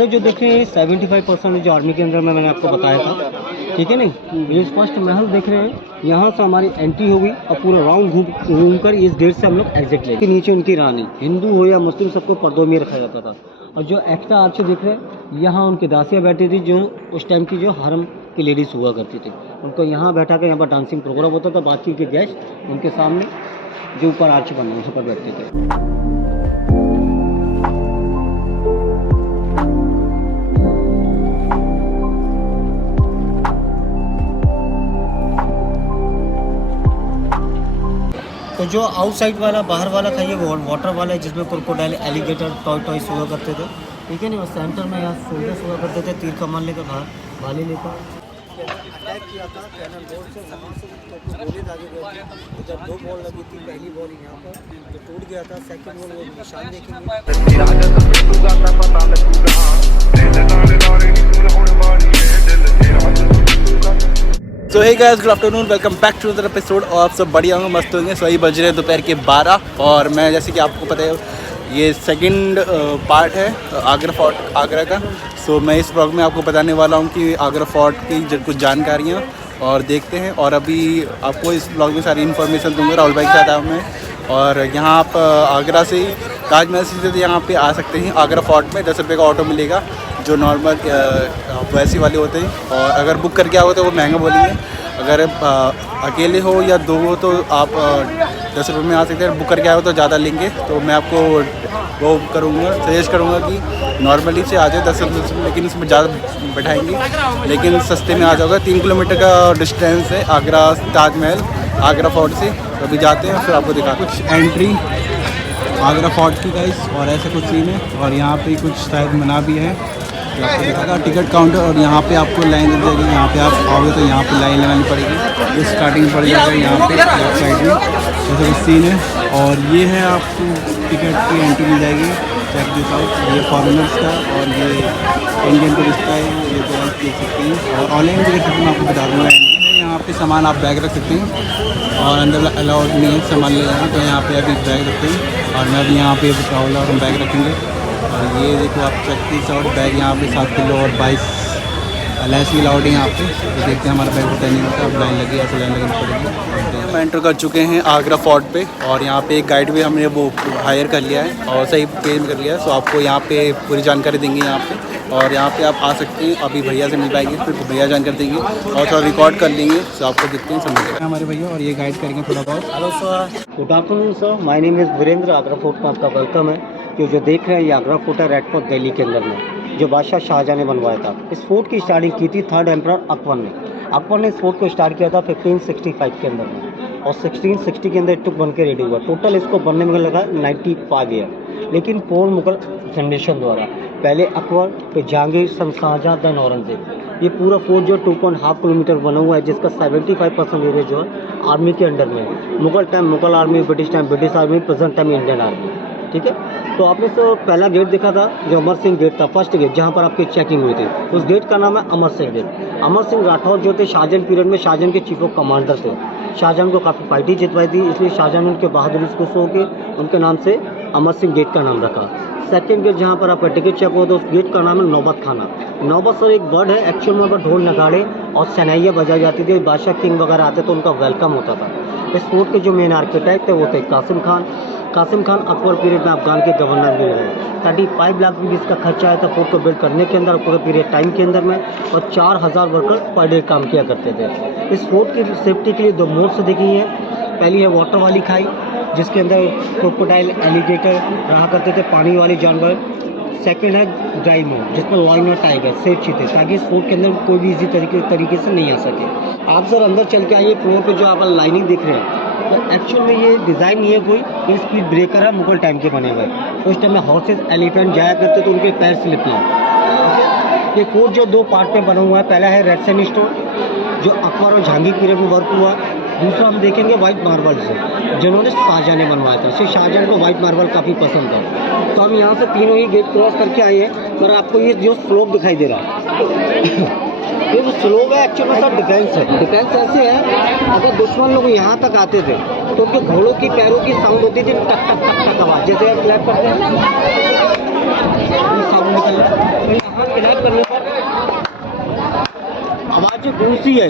आपने जो देखे 75% जो आर्मी के अंदर में मैंने आपको बताया था, ठीक है नहीं, ये फर्स्ट महल देख रहे हैं, यहाँ से हमारी एंट्री होगी और पूरा राउंड घूम कर इस गेट से हम लोग एग्जिट लेंगे। नीचे उनकी रानी, हिंदू हो या मुस्लिम, सबको पर्दों में रखा जाता था। और जो एक्स्ट्रा आर्च देख रहे हैं, यहाँ उनकी दासियाँ बैठी थी, जो उस टाइम की जो हरम की लेडीज़ हुआ करती थी, उनको यहाँ बैठा कर यहाँ पर डांसिंग प्रोग्राम होता था। बाकी के गेस्ट उनके सामने जो ऊपर आर्च बने उस पर बैठते थे। तो जो आउटसाइड वाला बाहर वाला था ये वाटर वाला है, जिसमें क्रोकोडाइल, एलिगेटर, टॉयस हुआ करते थे, ठीक है नहीं। और सेंटर में यहाँ सोल्जर्स हुआ करते थे, तीर कमान लेकर, भाले लेकर अटैक किया था कैनन बॉल से। वहाँ से गोली दागे गए थे। जब 2 बॉल लगी थी, पहली बॉल यहाँ पर तो टूट गया था, सेकंड बॉल वो निशान देखेंगे। So hey guys, good afternoon, welcome back to other episode. और आप सब बढ़िया होंगे, मस्त होंगे। सही बज रहे हैं दोपहर के 12 और मैं, जैसे कि आपको पता है, ये सेकंड पार्ट है आगरा फोर्ट आगरा का। सो मैं इस ब्लॉग में आपको बताने वाला हूँ कि आगरा फोर्ट की कुछ जानकारियाँ और देखते हैं। और अभी आपको इस ब्लॉग में सारी इन्फॉर्मेशन दूँगा। राहुल भाई के साथ आऊँ मैं। और यहाँ आप आगरा से ताजमहल से यहाँ पे आ सकते हैं। आगरा फोर्ट में 10 रुपये का ऑटो मिलेगा, जो नॉर्मल वैसे वाले होते हैं। और अगर बुक करके आओ तो वो महंगा बोलेंगे। अगर अकेले हो या 2 हो तो आप 10 रुपये में आ सकते हैं। बुक करके आओ तो ज़्यादा लेंगे। तो मैं आपको वो करूँगा, सजेस्ट करूँगा कि नॉर्मली से आ जाए 10 रुपये, लेकिन इसमें ज़्यादा बैठाएंगे, लेकिन सस्ते में आ जाओगे। 3 किलोमीटर का डिस्टेंस है आगरा ताजमहल आगरा फोर्ट से। तो अभी जाते हैं, फिर आपको दिखा कुछ एंट्री आगरा फोर्ट की गाइस। और ऐसा कुछ सीन है। और यहाँ पे कुछ शायद मना भी है, तो आपको दिखागा टिकट काउंटर। और यहाँ पे आपको लाइन लग जाएगी। यहाँ पे आप आओगे तो यहाँ पे लाइन लगानी पड़ेगी। ये स्टार्टिंग पड़ जाएगा यहाँ पे लेफ्ट साइड में, ऐसा कुछ सीन है। और ये है आपको टिकट की एंट्री मिल जाएगी। चेक दिस आउट, ये फॉरेनर्स का और ये इंडियन टूरिस्ट का है। ये तो आप देख सकते हैं। और ऑनलाइन टिकट मैं आपको बता दूँगा। यहाँ पे सामान आप बैग रख सकते हैं और अंदर अलाउड नहीं है सामान ले जाना, तो यहाँ पे अभी बैग रखते हैं। और मैं अभी यहाँ पे ट्रैवल और हम बैग रखेंगे। और ये देखो आप 36 और बैग यहाँ पे 7 किलो और 22 लैस भी अलाउड है यहाँ पे। तो देखते हैं हमारा बैग होता नहीं होता। अब लाइन लगी, ऐसे लाइन लगनी पड़ेगी। हम एंटर कर चुके हैं आगरा फोर्ट पे। और यहाँ पे एक गाइड भी हमने वो हायर कर लिया है और सही पे कर लिया है। सो आपको यहाँ पे पूरी जानकारी देंगे यहाँ पे। और यहाँ पे आप आ सकते हैं, अभी भैया से मिल पाएंगे, फिर भैया जानकारी देंगे और थोड़ा रिकॉर्ड कर लेंगे। तो आपको देखते हैं, समझेगा हमारे भैया। और ये गाइड करेंगे थोड़ा बहुत। Hello sir, good afternoon sir, my name is Virendra. Agra fort में आपका वेलकम है। जो देख रहे हैं ये आगरा फोर्ट है, रेड फोर्ट दिल्ली के अंदर में, जो बादशाह शाहजहाँ ने बनवाया था। इस फोर्ट की स्टार्टिंग की थी 3rd एम्परर अकबर ने। अकबर ने इस फोर्ट को स्टार्ट किया था 1565 के अंदर में। और 1660 के अंदर टुक बन के रेडी हुआ। टोटल इसको बनने में लगा 95 ईयर। लेकिन पूर्ण मुगल जनरेशन द्वारा, पहले अकबर, फिर जहांगीर, शाहजहाँ, देन औरंगजेब। ये पूरा फोर्ट जो 2.5 किलोमीटर बना हुआ है, जिसका 75% एरिया जो है आर्मी के अंडर में है। Mughal time Mughal army, British time British army, present time Indian army, ठीक है। तो आपने तो पहला गेट देखा था जो अमर सिंह गेट था, फर्स्ट गेट, जहाँ पर आपकी चेकिंग हुई थी। उस गेट का नाम है अमर सिंह गेट। अमर सिंह राठौर जो थे शाहजहां पीरियड में, शाहजहां के चीफ ऑफ कमांडर थे। शाहजहां को काफ़ी फाइटें जितवाई थी, इसलिए शाहजहां ने उनके बहादुरी को सो के उनके नाम से अमर सिंह गेट का नाम रखा। सेकंड गेट जहाँ पर आपका टिकट चेक हो तो उस गेट का नाम है नौबत खाना। नौबत सर एक वर्ड है, एक्चुअल में पर ढोल नगाड़े और शनाइयाँ बजाई जाती थी। बादशाह किंग वगैरह आते तो उनका वेलकम होता था। इस फोर्ट के जो मेन आर्किटेक्ट थे वो थे कासिम खान। कासिम खान अकबर पीरियड में अफगान के गवर्नर भी रहे। 35 लाख भी इसका खर्चा आया था फोर्ट को बिल्ड करने के अंदर, पूरे पीरियड टाइम के अंदर में। और 4000 वर्कर पर डे काम किया करते थे। इस फोर्ट की सेफ्टी के लिए 2 मोड्स देखी है। पहली है वाटर वाली खाई, जिसके अंदर क्रोकोडाइल, एलिगेटर रहा करते थे, पानी वाले जानवर। सेकंड है ड्राई मोड, जिसमें लायन और टाइगर सेफ चीते, ताकि इस फोर्ट के अंदर कोई भी इजी तरीके से नहीं आ सके। आप सर अंदर चल के आइए। फ्लोर पे जो आप लाइनिंग देख रहे हैं, तो एक्चुअल में ये डिज़ाइन नहीं है कोई, ये स्पीड ब्रेकर है, मुगल टाइम के बने हुए। उस टाइम में हॉर्सेस, एलिफेंट जाया करते तो उनके पैर स्लिप किए। ये फोर्ट जो 2 पार्ट में बना हुआ है, पहला है रेड सैंडस्टोन जो अकबर और जहांगीर पीरियड में वर्क हुआ। दूसरा हम देखेंगे वाइट मार्बल से, जिन्होंने शाहजहां ने बनवाया था। इससे शाहजहां को वाइट मार्बल काफ़ी पसंद था। तो हम यहाँ से तीनों ही गेट क्रॉस करके आए हैं। पर आपको ये जो स्लोप दिखाई दे रहा है ये जो स्लोप है एक्चुअली में सर डिफेंस है। डिफेंस ऐसे है, अगर दुश्मन लोग यहाँ तक आते थे तो उनके घोड़ों की पैरों की साउंड होती थी, टक टक टक टक आवाज़, जैसे आप क्लैप करते हैं साउंड निकल। पर क्लैप करने पर आवाज़ जो गूंजती है,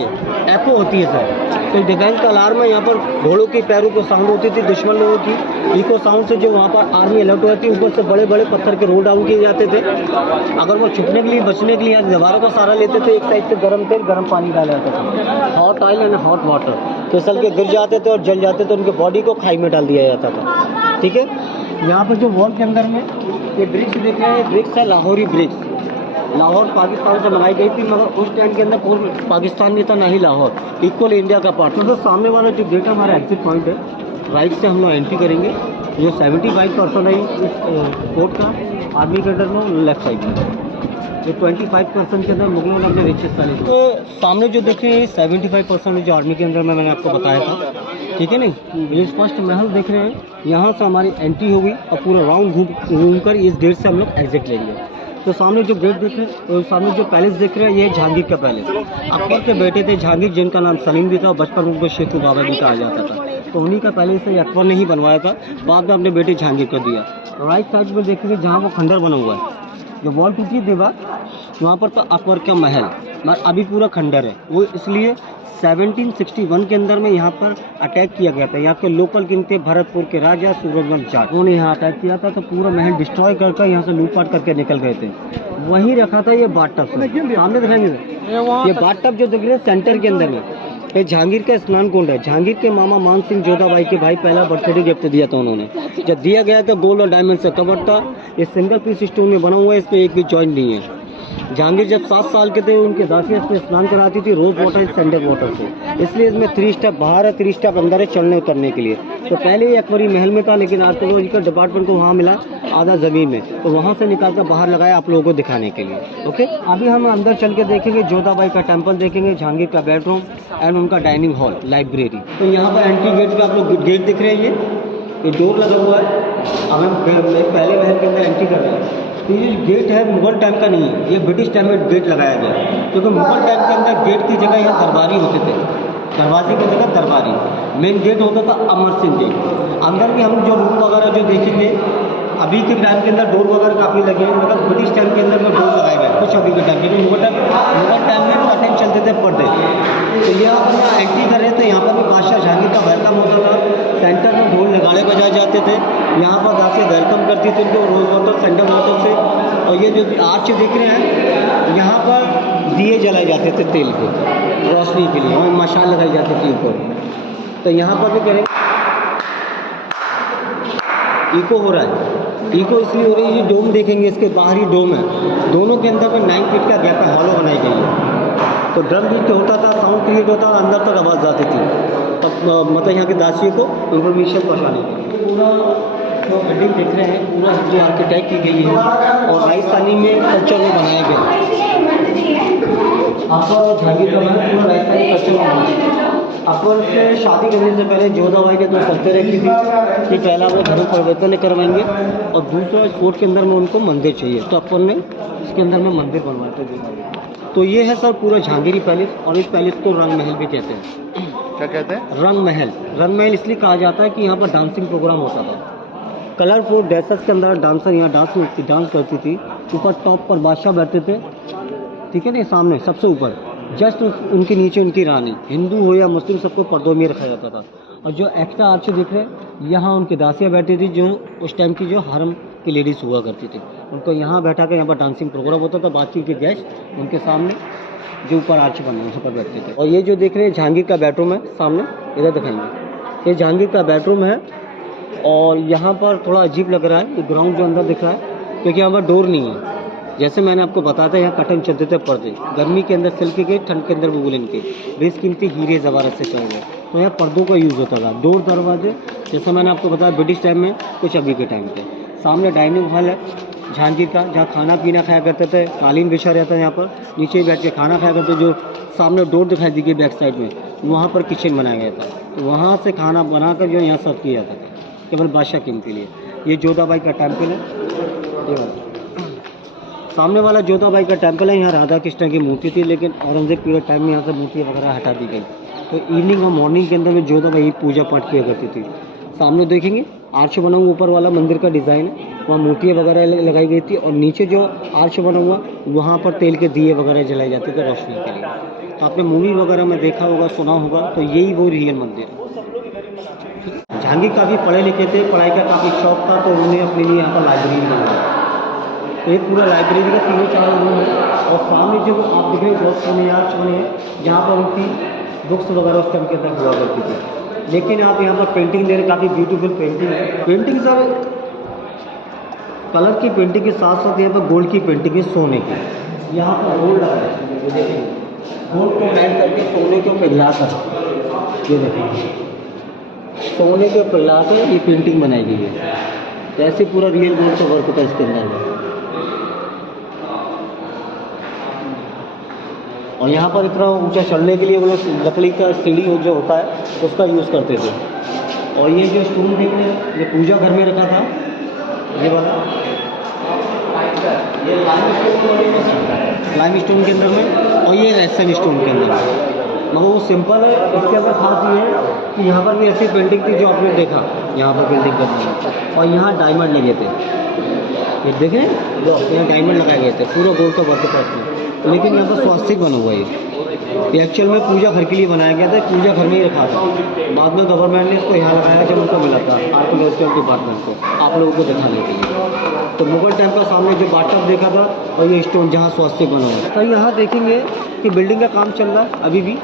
एको होती है सर। तो डिफेंस का अलार्म है, यहाँ पर घोड़ों के पैरों को साउंड होती थी दुश्मन लोगों की। इको साउंड से जो वहाँ पर आर्मी अलर्ट होती थी, ऊपर से बड़े बड़े पत्थर के रोड डाउन किए जाते थे। अगर वो छुपने के लिए बचने के लिए यहाँ दीवारों का सहारा लेते थे, एक साइड से गर्म तेल गर्म पानी डाला जाता था, hot oil and hot water, फिसल के गिर जाते थे और जल जाते थे, उनके बॉडी को खाई में डाल दिया जाता था। ठीक है, यहाँ पर जो वॉल के अंदर में ये ब्रिक्स देख रहे हैं, ब्रिक्स है लाहौरी ब्रिक्स। लाहौर पाकिस्तान से मंगाई गई थी, मगर उस टाइम के अंदर पूर्ण पाकिस्तान नहीं था, ना ही लाहौर, इक्वल इंडिया का पार्ट। तो सामने वाला जो गेट हमारा एग्जिट पॉइंट है, राइट से हम लोग एंट्री करेंगे। जो 75% है इस कोर्ट का आर्मी के अंडर में, लेफ्ट साइड में जो 25% के अंदर मुगलों ने अपने रिचेस पहले। तो सामने जो देखें 75% जो आर्मी के अंदर में मैंने आपको बताया था, ठीक है नहीं। ये फर्स्ट महल देख रहे हैं, यहाँ से हमारी एंट्री होगी और पूरा राउंड घूम कर इस गेट से हम लोग एग्जिट लेंगे। तो सामने जो गेट देख रहे हैं, सामने जो पैलेस देख रहे हैं, ये जहांगीर का पैलेस। अकबर के बेटे थे जहांगीर, जिनका नाम सलीम भी था और बचपन में उनको शेखू बाबा भी कहा जाता था। तो उन्हीं का पैलेस है, अकबर ने ही बनवाया था, बाद में अपने बेटे जहांगीर को दिया। राइट साइड में देखेंगे जहाँ वो खंडर बना हुआ है, जो वॉल टूटी है दीवार, वहाँ पर तो अकबर का महल, मगर अभी पूरा खंडर है। वो इसलिए 1761 के अंदर में यहाँ पर अटैक किया गया था। यहाँ के लोकल किंग थे भरतपुर के राजा सूरजमल जाट, उन्होंने यहाँ अटैक किया था, तो पूरा महल डिस्ट्रॉय करके यहाँ से लूटपाट करके निकल गए थे। वहीं रखा था ये बाथ टब, सामने दिखाएंगे ये बाथ टब जो दिख रहे हैं सेंटर के अंदर में, ये जहांगीर का स्नान कुंड है। जहांगीर के मामा मान सिंह जोधाबाई के भाई पहला बर्थडे गिफ्ट दिया था उन्होंने, जब दिया गया था गोल्ड और डायमंड से कवर था। ये सिंगल पीस स्टोन में बना हुआ है, इस पर एक भी जॉइंट नहीं है। जहांगीर जब 7 साल के थे, उनके दासियाँ इसमें स्नान कराती थी रोज वाटर सैंडल वाटर से, इसलिए इसमें 3 स्टेप बाहर है, 3 स्टेप अंदर है चढ़ने उतरने के लिए। तो पहले ये अकबरी महल में था, लेकिन आर्कियोलॉजिकल डिपार्टमेंट को वहाँ मिला आधा ज़मीन में, तो वहाँ से निकाल कर बाहर लगाया आप लोगों को दिखाने के लिए। ओके, अभी हम अंदर चल के देखेंगे, जोधाबाई का टेम्पल देखेंगे, जहांगीर का बेडरूम एंड उनका डाइनिंग हॉल, लाइब्रेरी। तो यहाँ पर एंट्री गेट पे आप लोग गेट दिख रहे हैं, ये डोर लगा हुआ है। अब हम पहले महल के अंदर एंट्री कर रहे हैं। तो ये गेट है मुगल टाइम का नहीं है, ये ब्रिटिश टाइम में गेट लगाया गया, क्योंकि मुगल टाइम के अंदर गेट की जगह यहाँ दरबारी होते थे, दरवाजे की जगह दरबारी, मेन गेट होता था अमर सिंह गेट। अंदर भी हम जो रूम वगैरह जो देखेंगे, अभी के टाइम के अंदर डोर वगैरह काफ़ी लगे हैं, मतलब ब्रिटिश टाइम के अंदर में डोर लगाए गए कुछ अभी के टाइम, क्योंकि मुगल टाइम में कर्टेन चलते थे पर्दे। तो यहाँ पर यहाँ एंट्री कर रहे थे, यहाँ पर भी बादशाह जहांगीर का वेलकम होता था, सेंटर में ढोल नगाड़े बजाए जाते थे, यहाँ पर दासियाँ वेलकम करती थी उनको रोज़ वाटर सैंडल वाटर से। और ये जो आर्च देख रहे हैं, यहाँ पर दिए जलाए जाते थे तेल के रोशनी के लिए, और मशाल लगाई जाती थी ऊपर। तो यहाँ पर भी करें इको हो रहा है, इको इसलिए हो रही है, ये डोम देखेंगे, इसके बाहरी डोम है, दोनों के अंदर में 9 फीट का गैप है, हॉलो बनाई गई है। तो ड्रम बीट होता था, साउंड क्रिएट होता था, अंदर तक आवाज़ जाती थी, तब मतलब यहाँ के दासियों को इन्फॉर्मेशन पहुँचाने की। पूरा जो बिल्डिंग देख रहे हैं, पूरा जो आर्किटेक्ट की गई है और राजस्थानी में कल्चर में बनाया गया। अकबर जहांगीर का महल पूरा राजस्थानी कल्चर में बना। अकबर से शादी करने से पहले जोधाबाई के 2 शर्तें रखी थी कि पहला वो धर्म परिवर्तन करवाएंगे और दूसरा इस कोर्ट के अंदर में उनको मंदिर चाहिए, तो अकबर ने इसके अंदर में मंदिर बनवाया था। तो ये है सर पूरा जहांगीरी पैलेस, और इस पैलेस को रंग महल भी कहते हैं। क्या कहते हैं? रंग महल। रंग महल इसलिए कहा जाता है कि यहाँ पर डांसिंग प्रोग्राम होता था, कलरफुल ड्रेसेस के अंदर डांसर यहाँ डांस करती थी। ऊपर टॉप पर बादशाह बैठते थे, ठीक है ना, सामने सबसे ऊपर, जस्ट उनके नीचे उनकी रानी, हिंदू हो या मुस्लिम सबको पर्दों में रखा जाता था। और जो एक्स्ट्रा आर्च दिख रहे हैं, यहाँ उनकी दासियाँ बैठी थी, जो उस टाइम की जो हरम की लेडीज़ हुआ करती थी, उनको यहाँ बैठा कर यहाँ पर डांसिंग प्रोग्राम होता था। बाकी के गेस्ट उनके सामने जो ऊपर आर्च बने उस पर बैठते थे। और ये जो देख रहे हैं जहांगीर का बेडरूम है, सामने इधर दिखाएंगे, ये जहांगीर का बेडरूम है। और यहाँ पर थोड़ा अजीब लग रहा है, ये ग्राउंड जो अंदर दिख रहा है, क्योंकि यहाँ पर डोर नहीं है। जैसे मैंने आपको बताया था, यहाँ कर्टन चलते थे पर्दे, गर्मी के अंदर सिल्क के, ठंड के अंदर वुलन के, बेशकीमती हीरे ज़वारत से चल रहे, तो यहाँ पर्दों का यूज़ होता था। डोर दरवाजे जैसे मैंने आपको बताया ब्रिटिश टाइम में, कुछ अभी के टाइम पे। सामने डाइनिंग हॉल है जहांगीर का, जहाँ खाना पीना खाया करते थे, कालीन बिछा रहता है यहाँ पर, नीचे बैठ के खाना खाया करते। जो सामने डोर दिखाई दी गई बैक साइड में, वहाँ पर किचन बनाया गया था, तो वहाँ से खाना बनाकर जो यहाँ सर्व किया जाता था केवल बादशाह किंग के लिए। ये जोधाबाई का टेम्पल है, सामने वाला जोधाबाई का टेम्पल है। यहाँ राधा कृष्ण की मूर्ति थी, लेकिन औरंगजेब पीरियड टाइम में यहाँ से मूर्ति वगैरह हटा दी गई। तो इवनिंग और मॉर्निंग के अंदर में जोधाबाई पूजा पाठ किया करती थी। सामने देखेंगे आर्च बना हुआ ऊपर वाला मंदिर का डिज़ाइन है, वहाँ मूर्तियाँ वगैरह लगाई गई थी, और नीचे जो आर्च बना हुआ वहाँ पर तेल के दिए वगैरह जलाए जाते थे रोशनी के लिए। तो आपने मूवी वगैरह में देखा होगा, सुना होगा, तो यही वो रियल मंदिर है। जहांगीर काफ़ी पढ़े लिखे थे, पढ़ाई का काफ़ी शौक था, तो उन्होंने अपने लिए यहाँ पर लाइब्रेरी बनवाया। एक पूरा लाइब्रेरी का 3-4 रूम है, और सामने जो आप देख रहे हैं बहुत पुराने आर्च बने हैं, जहाँ पर उनकी बुक्स वगैरह उस टाइम के अंदर हुआ करती थी। लेकिन आप यहाँ पर पेंटिंग दे रहे, काफ़ी ब्यूटीफुल पेंटिंग है। पेंटिंग सर कलर की पेंटिंग के साथ साथ यहाँ पर गोल्ड की पेंटिंग है, सोने की। यहाँ पर गोल्ड लगा है, ये देखिए, गोल्ड को ऐड करके सोने के ऊपर हिला कर, ये देखिए सोने के ऊपर हिला कर ये पेंटिंग बनाई गई है। तो ऐसे पूरा रियल गोल्ड का वर्क होता है इसके अंदर में। और यहाँ पर इतना ऊंचा चढ़ने के लिए वो लोग लकड़ी का सीढ़ी जो होता है उसका यूज़ करते थे। और ये जो स्टोन देख रहे हैं, ये पूजा घर में रखा था, ये वाला, ये लाइम स्टोन के अंदर में, और ये रेसन स्टोन के अंदर में। मगर वो सिंपल है, इसके अंदर खास ये है कि यहाँ पर भी ऐसी पेंटिंग थी जो आपने देखा, यहाँ पर पेंटिंग करनी है। और यहाँ डायमंड लगे थे, ये देखें, जो यहाँ डायमंड लगाए गए थे, पूरा गोल्ड का वर्क था इसमें। लेकिन यहाँ पर स्वास्तिक बना हुआ है, ये एक्चुअल में पूजा घर के लिए बनाया गया था, पूजा घर में ही रखा था। बाद में गवर्नमेंट ने इसको यहाँ लगाया जब उनको मिला था आर्कियोलॉजिकल डिपार्टमेंट को, आप लोगों को दिखाने के लिए। तो मुगल टाइम का सामने जो बाथटब देखा था, और ये स्टोन जहाँ स्वास्तिक बना हुआ है। तो यहाँ देखेंगे कि बिल्डिंग का काम चल रहा है अभी भी,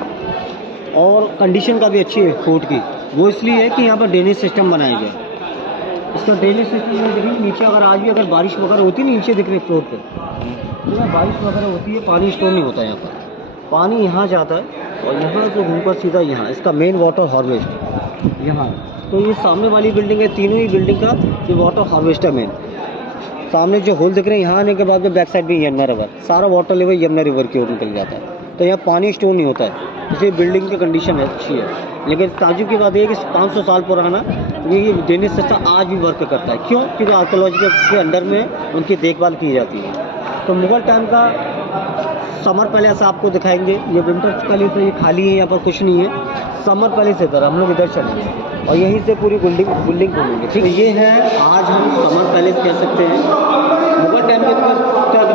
और कंडीशन काफ़ी अच्छी है फोर्ट की। वो इसलिए है कि यहाँ पर ड्रेनेज सिस्टम बनाया गया है। इसका ड्रेनेज सिस्टम देखिए, नीचे अगर आज भी अगर बारिश वगैरह होती है, नीचे दिख रहे फ्लोर पे, यहाँ बारिश वगैरह होती है, पानी स्टोर नहीं होता। यहाँ पर पानी यहाँ जाता है, और यहाँ से घूमकर सीधा यहाँ, इसका मेन वाटर हार्वेस्ट यहाँ। तो ये सामने वाली बिल्डिंग है, तीनों ही बिल्डिंग का ये वाटर हार्वेस्ट है मेन। सामने जो होल दिख रहे हैं, यहाँ आने के बाद में बैक साइड भी यमुना रिवर, सारा वाटर लेवल यमुना रिवर की ओर निकल जाता है। तो यहाँ पानी स्टोर नहीं होता है, इसलिए बिल्डिंग की कंडीशन अच्छी है। लेकिन ताजुब की बात यह है कि 500 साल पुराना ये ड्रेनेज सिस्टम आज भी वर्क करता है। क्यों? क्योंकि आर्कियोलॉजी के अंडर में उनकी देखभाल की जाती है। तो मुगल टाइम का समर पैलेस आपको दिखाएंगे। ये विंटर पैलेस है, ये खाली है, यहाँ पर कुछ नहीं है। समर पैलेस इधर, हम लोग इधर चलेंगे और यहीं से पूरी बिल्डिंग घूमेंगे। ठीक है, ये है आज हम समर पैलेस कह सकते हैं। मुगल टाइम के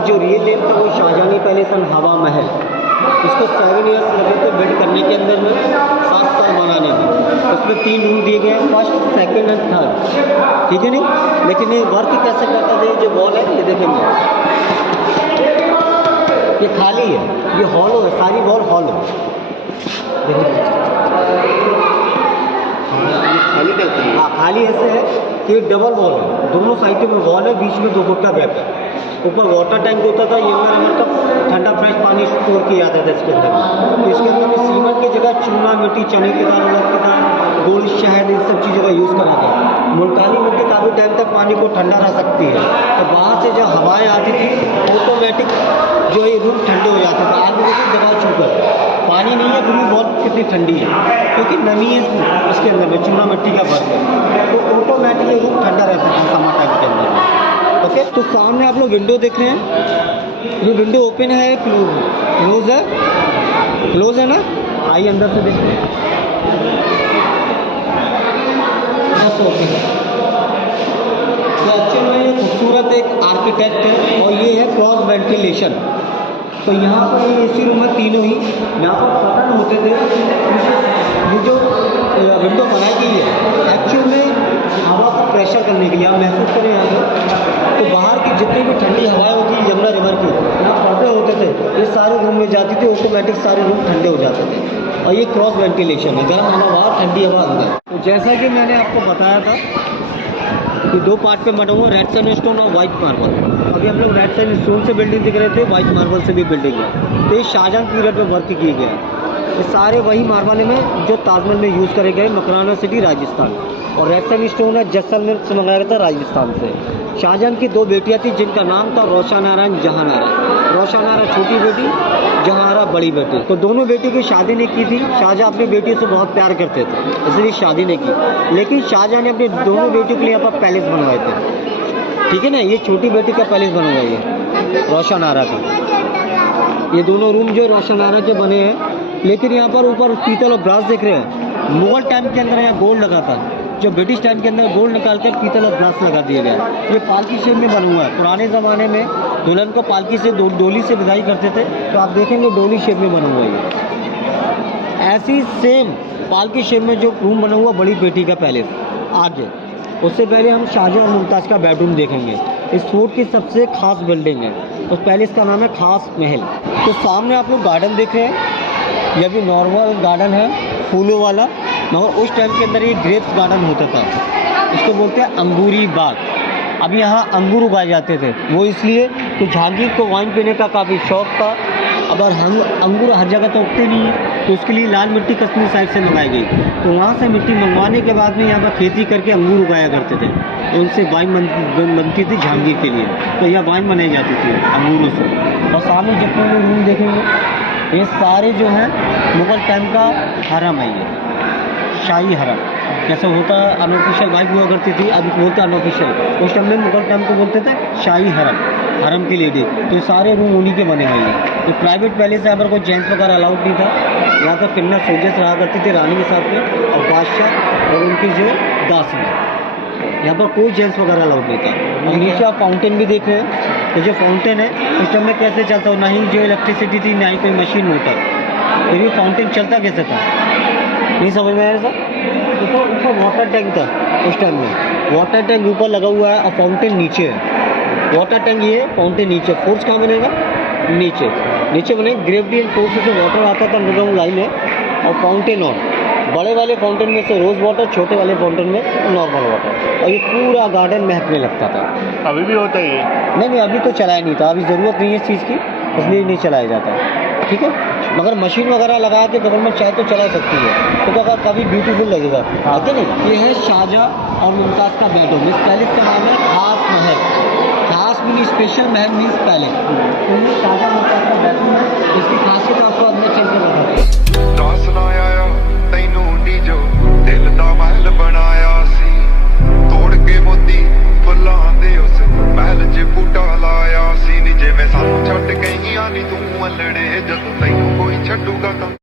जो रियल नेम था वो शाहजहानी पैलेस एंड हवा महल। इसको 7 ईयर्स लगे थे बिल्ड करने के अंदर में, 7 साल बनाने में। उसमें 3 रूम दिए गए, फर्स्ट, सेकंड एंड थर्ड। ठीक है नहीं, लेकिन ये वर्क कैसे करता था, जो वॉल है ये देखेंगे, ये खाली है, ये हॉलो है, सारी वॉल हॉलो। देखिए खाली कैसे? हाँ, खाली ऐसे है कि डबल वॉल है, दोनों साइड में वॉल है, बीच में 2 फुट का गैप है। ऊपर वाटर टैंक होता था, यमुना रिवर का ठंडा फ्रेश पानी स्टोर किया जाता था इसके अंदर। तो इसके अंदर में सीमेंट की जगह चूना मिट्टी, चने की दाल, उड़द की दाल, गुड़, शहद, इन सब चीज़ों का यूज़ करा गया। मुल्तानी मिट्टी काफ़ी टाइम तक पानी को ठंडा रह सकती है। तो बाहर से जब हवाएं आती थी ऑटोमेटिक जो ये रूम ठंडे हो जाते थे। आज भी देखिए दबा छूकर पानी नहीं है, फिर भी बहुत कितनी ठंडी है, क्योंकि नमी है इसके अंदर में, चूना मिट्टी का फर्क है। तो ऑटोमेटिक ये रूम ठंडा रहता था समर टाइम के अंदर। ओके, तो सामने आप लोग विंडो देख रहे हैं, ये विंडो ओपन है, क्लोज है, क्लोज है ना। आइए अंदर से देखते हैं, ओके। तो एक्चुअल में ये खूबसूरत एक आर्किटेक्ट है, और ये है क्रॉस वेंटिलेशन। तो यहाँ पर ये एसी रूम है तीनों ही, यहाँ पर कर्टन होते थे। ये जो विंडो बनाई गई है एक्चुअल में हवा को प्रेशर करने के लिए, आप महसूस करें यहाँ पर, तो बाहर की जितनी भी ठंडी हवाएं होती है यमुना रिवर की, यहाँ पर्दे होते थे, ये सारे रूम में जाती थी, ऑटोमेटिक सारे रूम ठंडे हो जाते थे। और ये क्रॉस वेंटिलेशन है, गर्म हवा बाहर, ठंडी हवा अंदर। तो जैसा कि मैंने आपको बताया था कि 2 पार्ट पे बना हुआ, रेड सैंडस्टोन और वाइट मार्बल। अभी हम लोग रेड सैंडस्टोन से बिल्डिंग दिख रहे थे, वाइट मार्बल से भी बिल्डिंग है। तो ये शाहजहां पीरियड में वर्क किए गए हैं। ये सारे वही मार्बल में जो ताजमहल में यूज़ करे गए, मकराना सिटी राजस्थान। और रेड सैंडस्टोन है जैसलमेर से मंगाया गया था, राजस्थान से। शाहजहां की 2 बेटियां थी जिनका नाम था रोशानारा एंड जहानारा। रोशानारा छोटी बेटी, जहानारा बड़ी बेटी। तो दोनों बेटी की शादी नहीं की थी। शाहजहां अपनी बेटी से बहुत प्यार करते थे, इसलिए शादी नहीं की। लेकिन शाहजहां ने अपनी दोनों बेटियों के लिए यहाँ पर पैलेस बनवाए थे। ठीक है ना, ये छोटी बेटी का पैलेस बना हुआ है, ये रोशानारा का। ये दोनों रूम जो रोशानारा के बने हैं। लेकिन यहाँ पर ऊपर पीतल और ब्रास देख रहे हैं, मुगल टाइम के अंदर यहाँ गोल्ड लगा था। जो ब्रिटिश टाइम के अंदर गोल्ड निकाल कर पीतल और ग्लास लगा दिया गया है। ये पालकी शेप में बना हुआ है। पुराने ज़माने में दुल्हन को पालकी से डोली से विदाई करते थे, तो आप देखेंगे डोली शेप में बना हुआ है ये। ऐसी सेम पालकी शेप में जो रूम बना हुआ बड़ी बेटी का पैलेस आगे। उससे पहले हम शाहजहां और मुमताज़ का बेडरूम देखेंगे। इस फोर्ट की सबसे खास बिल्डिंग है, उस पैलेस का नाम है खास महल। तो सामने आप लोग गार्डन देख रहे हैं, यह भी नॉर्मल गार्डन है फूलों वाला, मगर उस टाइम के अंदर ये ग्रेप्स गार्डन होता था। इसको बोलते हैं अंगूरी बाग। अब यहाँ अंगूर उगाए जाते थे, वो इसलिए कि जहांगीर को वाइन पीने का काफ़ी शौक़ था। अब हम अंगूर हर जगह तो उगते नहीं है, तो उसके लिए लाल मिट्टी कश्मीर साइड से मंगाई गई। तो वहाँ से मिट्टी मंगवाने के बाद में यहाँ पर खेती करके अंगूर उगाया करते थे, तो उनसे वाइन बनती थी जहांगीर के लिए। तो यह वाइन बनाई जाती थी अंगूरों से। और सामने जितने लोग रूम देखेंगे, ये सारे जो हैं मुग़ल टाइम का हरम है, ये शाही हरम। जैसे होता अनऑफिशियल वाइफ हुआ करती थी, अभी बोलते अनऑफिशियल। उस टाइम में मुग़ल टाइम को बोलते थे शाही हरम, हरम की लेडी। तो सारे रूम उन्हीं के बने हुए हैं। तो प्राइवेट पैलेस यहाँ पर कोई जेंट्स वगैरह अलाउड नहीं था। यहाँ पर किन्नर सोल्जर्स रहा करती थी रानी के साथ में, और बादशाह और उनकी जो दास में। यहाँ पर कोई जेंट्स वगैरह अलाउड नहीं था। और नीचे आप फाउंटेन भी देख रहे हैं, तो जो फाउंटेन है उस टाइम में कैसे चलता हो, ना ही जो इलेक्ट्रिसिटी थी, ना ही कोई मशीन मोटर, तो ये फाउंटेन चलता कैसे था नहीं समझ में आया सर। तो ऊपर वाटर टैंक था उस टाइम में, वाटर टैंक ऊपर लगा हुआ है और फाउंटेन नीचे है। वाटर टैंक ये है, फाउंटेन नीचे। फोर्स कहाँ बनेगा? नीचे नीचे बनेगा। ग्रेविटी फोर्स से वाटर आता था अंडरग्राउंड लाइन में, और फाउंटेन और बड़े वाले फाउंटेन में से रोज़ वाटर, छोटे वाले फाउंटेन में नॉर्मल वाटर। और ये पूरा गार्डन महकने लगता था। अभी भी होता है ये? नहीं, अभी तो चलाया नहीं था, अभी ज़रूरत नहीं है इस चीज़ की, इसलिए नहीं चलाया जाता, ठीक है। मगर मशीन वगैरह लगा के गवर्नमेंट चाहे तो चला सकती है, तो क्या काफ़ी ब्यूटीफुल लगेगा, आते नहीं। ये है शाहजहां और मुमताज़ का बेडरूम। इस पैलेस का नाम है खास महल। खास मीन स्पेशल, महल मीन्स पैलेस। तो ये शाहजहां मुमताज़ का बेडरूम है। इसकी खासियत आपको अंदर चल के बताते हैं।